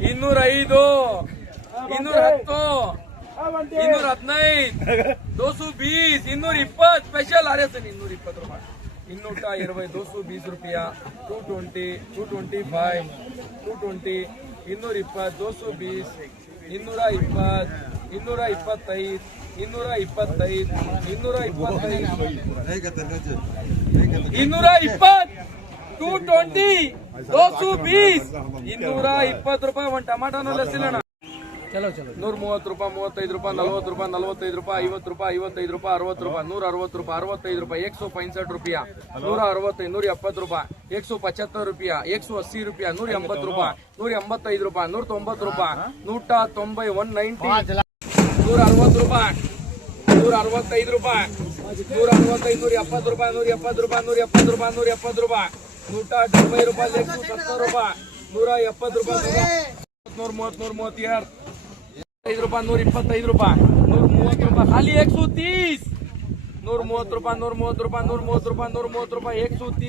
205, 210, 215, 220, 220 special आ रहे थे 220 रुपए 220, 220 रुपया 220, 225, 220, 220, 220, 220, 225, 225, 220, 220, 220 ರೂಪಾಯಿ ಒಂದು ಟಮಾಟೋನು ಲಸಿಲಣ್ಣ. ಚಲೋ 130 ರೂಪಾಯಿ, 35 ರೂಪಾಯಿ, 40 ರೂಪಾಯಿ, 45 ರೂಪಾಯಿ, 50 ರೂಪಾಯಿ, 55 ರೂಪಾಯಿ, 60 ರೂಪಾಯಿ, 160 ರೂಪಾಯಿ, 65 ರೂಪಾಯಿ, 165 ರೂಪಾಯಿ, 160, 170 ರೂಪಾಯಿ, 175 ರೂಪಾಯಿ, 180 ರೂಪಾಯಿ, 180 ರೂಪಾಯಿ, 185 ರೂಪಾಯಿ, 190 ರೂಪಾಯಿ, 190, 190, 160 ರೂಪಾಯಿ, 165 ರೂಪಾಯಿ, 165, 170 ರೂಪಾಯಿ, 170 ರೂಪಾಯಿ, 170 ರೂಪಾಯಿ, 170 ರೂಪಾಯಿ, 170 ರೂಪಾಯಿ, 170 ರೂಪಾಯಿ, 170 ರೂಪಾಯಿ, 130, 132, 5 ರೂಪಾಯಿ, 125 ರೂಪಾಯಿ, 130 ರೂಪಾಯಿ, ಖಾಲಿ 130, 130 ರೂಪಾಯಿ, 130 ರೂಪಾಯಿ, 130 ರೂಪಾಯಿ, 130 ರೂಪಾಯಿ, 130 ರೂಪಾಯಿ,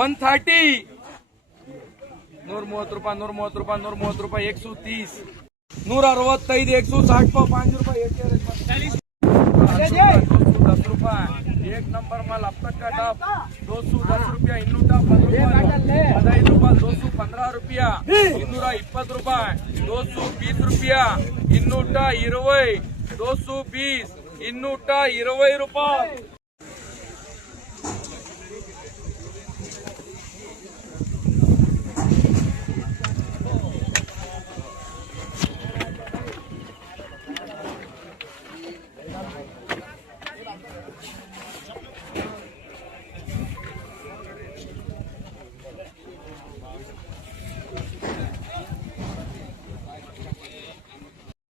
130, 130 ರೂಪಾಯಿ, 130 ರೂಪಾಯಿ, 130 ರೂಪಾಯಿ, 130, 165, 160, 5 ರೂಪಾಯಿ, 210 ರೂಪಾಯಿ, एक नंबर माल अब तक का टॉप 210 रुपया, 15 ರೂಪಾಯಿ, 215 रुपया, 220 ರೂಪಾಯಿ, 220 रुपया, 220, 220, 220 ರೂಪಾಯಿ.